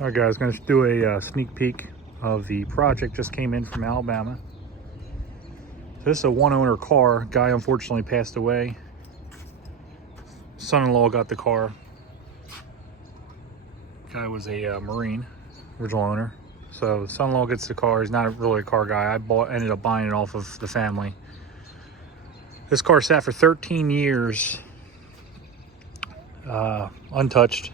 All right, guys, going to do a sneak peek of the project. Just came in from Alabama. This is a one-owner car. Guy unfortunately passed away. Son-in-law got the car. Guy was a Marine, original owner. So son-in-law gets the car. He's not really a car guy. Ended up buying it off of the family. This car sat for 13 years, untouched.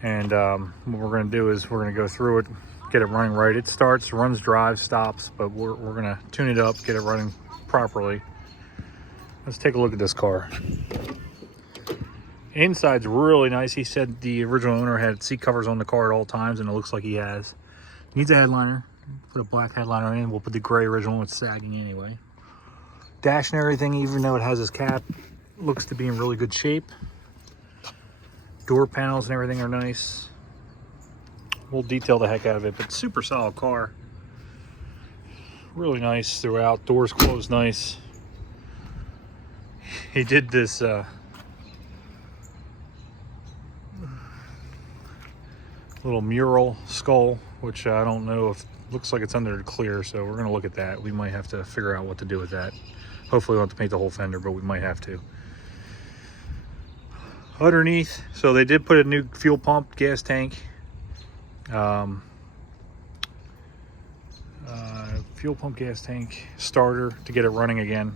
And what we're going to do is we're going to go through it, get it running right. It starts, runs, drives, stops, but we're going to tune it up, get it running properly. Let's take a look at this car. Inside's really nice. He said the original owner had seat covers on the car at all times, and it looks like he has. Needs a headliner. Put a black headliner in. We'll put the gray original. It's sagging anyway. Dash and everything, even though it has this cap, looks to be in really good shape. Door panels and everything are nice. We'll detail the heck out of it, but super solid car. Really nice throughout. Doors closed nice. He did this little mural skull, which I don't know if looks like it's under clear, so we're gonna look at that. We might have to figure out what to do with that. Hopefully we don't have to paint the whole fender, but we might have to. Underneath, so they did put a new fuel pump, gas tank, fuel pump, gas tank, starter to get it running again.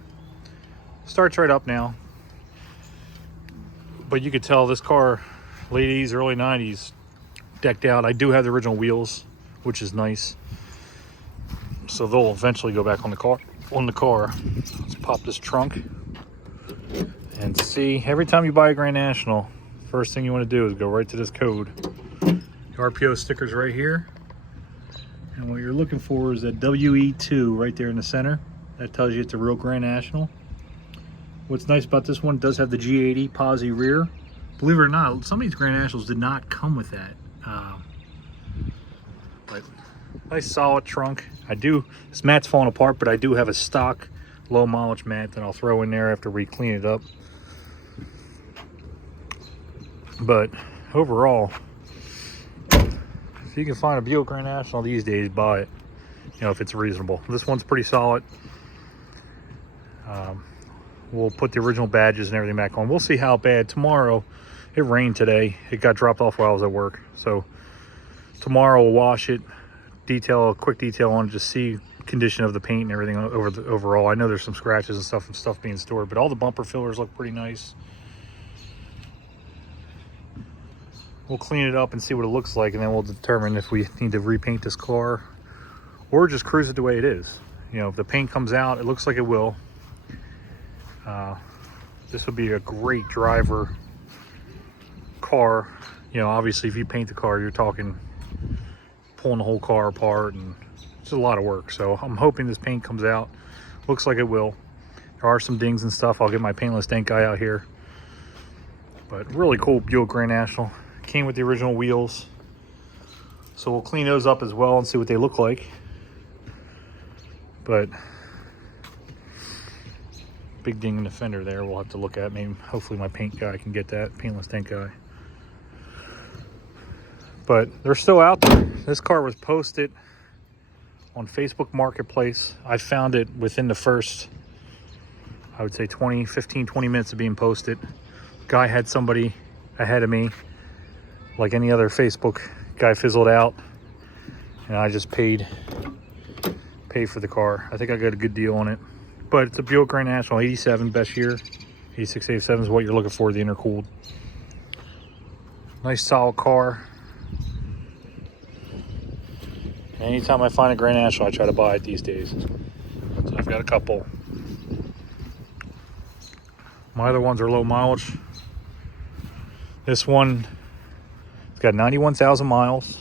Starts right up now, but you could tell this car, late 80s, early 90s, decked out. I do have the original wheels, which is nice, so they'll eventually go back on the car. Let's pop this trunk and see. Every time you buy a Grand National, first thing you want to do is go right to this code. The RPO sticker's right here, and what you're looking for is that WE2 right there in the center. That tells you it's a real Grand National. What's nice about this one, it does have the G80 posi rear. Believe it or not, some of these Grand Nationals did not come with that. But nice solid trunk. This mat's falling apart, but I do have a stock low mileage mat that I'll throw in there after we clean it up. But overall, if you can find a Buick Grand National these days, buy it, if it's reasonable. This one's pretty solid. We'll put the original badges and everything back on. We'll see how bad tomorrow. It rained today. It got dropped off while I was at work, so tomorrow we'll wash it, a quick detail on it, just see condition of the paint and everything overall. I know there's some scratches and stuff being stored, but all the bumper fillers look pretty nice. We'll clean it up and see what it looks like, and then we'll determine if we need to repaint this car or just cruise it the way it is. If the paint comes out, it looks like it will. This would be a great driver car. Obviously if you paint the car, you're talking pulling the whole car apart, and it's a lot of work. So I'm hoping this paint comes out. Looks like it will. There are some dings and stuff. I'll get my paintless tank guy out here. But really cool Buick Grand National. Came with the original wheels, so we'll clean those up as well and see what they look like. But big ding in the fender there, we'll have to look at. Maybe hopefully my paint guy can get that, paintless tank guy. But they're still out there. This car was posted on Facebook Marketplace. I found it within the first, I would say 15, 20 minutes of being posted. Guy had somebody ahead of me. Like any other Facebook guy, fizzled out, and I just paid for the car. I think I got a good deal on it. But it's a Buick Grand National, 87 best year. 86, 87 is what you're looking for, the intercooled. Nice solid car. Anytime I find a Grand National, I try to buy it these days. So I've got a couple. My other ones are low mileage. This one, it's got 91,000 miles.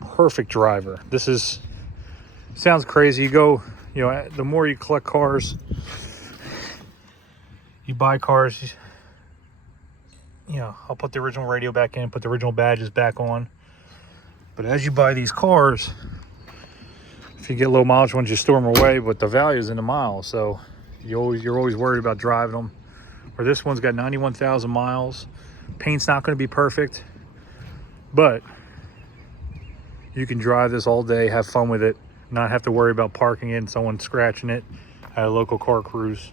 Perfect driver. Sounds crazy. You go, the more you collect cars, you buy cars, I'll put the original radio back in, put the original badges back on. But as you buy these cars, if you get low mileage ones, you store them away, but the value is in the miles. So you're always worried about driving them. Where this one's got 91,000 miles. Paint's not going to be perfect. But you can drive this all day, have fun with it, not have to worry about parking it and someone scratching it at a local car cruise.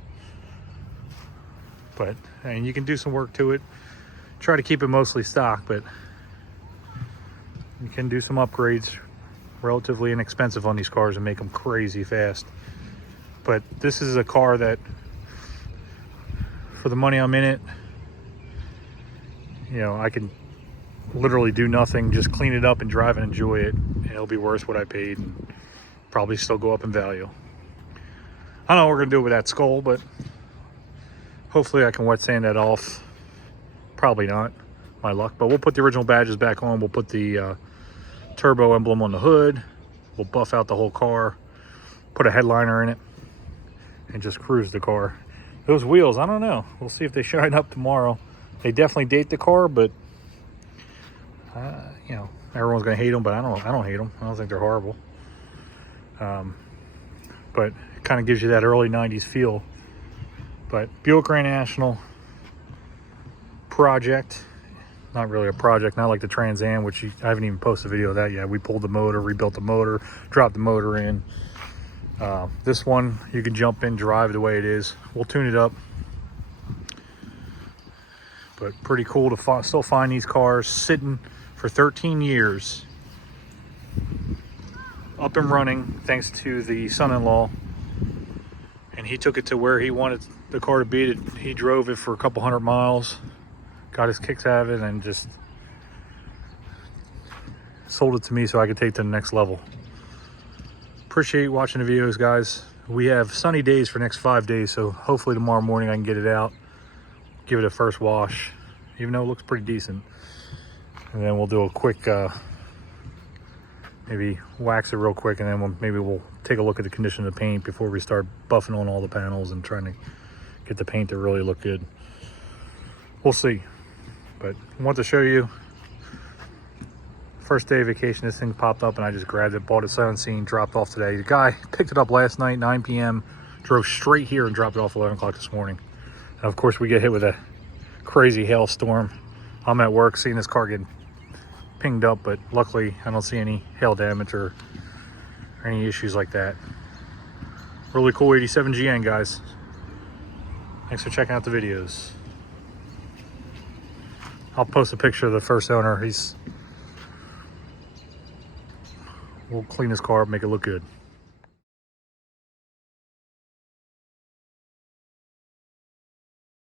But, and you can do some work to it. Try to keep it mostly stock, but you can do some upgrades, relatively inexpensive on these cars, and make them crazy fast. But this is a car that, for the money I'm in it, you know, I can literally do nothing, just clean it up and drive and enjoy it, and it'll be worth what I paid, and probably still go up in value. I don't know what we're gonna do with that skull, but hopefully I can wet sand that off. Probably not, my luck, but we'll put the original badges back on. We'll put the turbo emblem on the hood. We'll buff out the whole car, put a headliner in it, and just cruise the car. Those wheels, I don't know. We'll see if they shine up tomorrow. They definitely date the car, but you know, everyone's gonna hate them, but I don't hate them. I don't think they're horrible. But it kind of gives you that early 90s feel. But Buick Grand National project, not really a project, not like the Trans Am, which I haven't even posted a video of that yet. We pulled the motor, rebuilt the motor, dropped the motor in. This one, you can jump in, drive the way it is. We'll tune it up. But pretty cool to still find these cars sitting for 13 years. Up and running, thanks to the son-in-law. And he took it to where he wanted the car to be. He drove it for a couple hundred miles, got his kicks out of it, and just sold it to me so I could take it to the next level. Appreciate watching the videos, guys. We have sunny days for the next 5 days, so hopefully tomorrow morning I can get it out, give it a first wash, even though it looks pretty decent. And then we'll do a quick, maybe wax it real quick, and then maybe we'll take a look at the condition of the paint before we start buffing on all the panels and trying to get the paint to really look good. We'll see. But I want to show you, first day of vacation, this thing popped up and I just grabbed it, bought it sight unseen, dropped off today. The guy picked it up last night, 9 p.m., drove straight here and dropped it off 11 o'clock this morning. And of course we get hit with a crazy hailstorm. I'm at work seeing this car getting pinged up, but luckily I don't see any hail damage or any issues like that. Really cool 87 GN, guys. Thanks for checking out the videos. I'll post a picture of the first owner. We'll clean his car up, make it look good.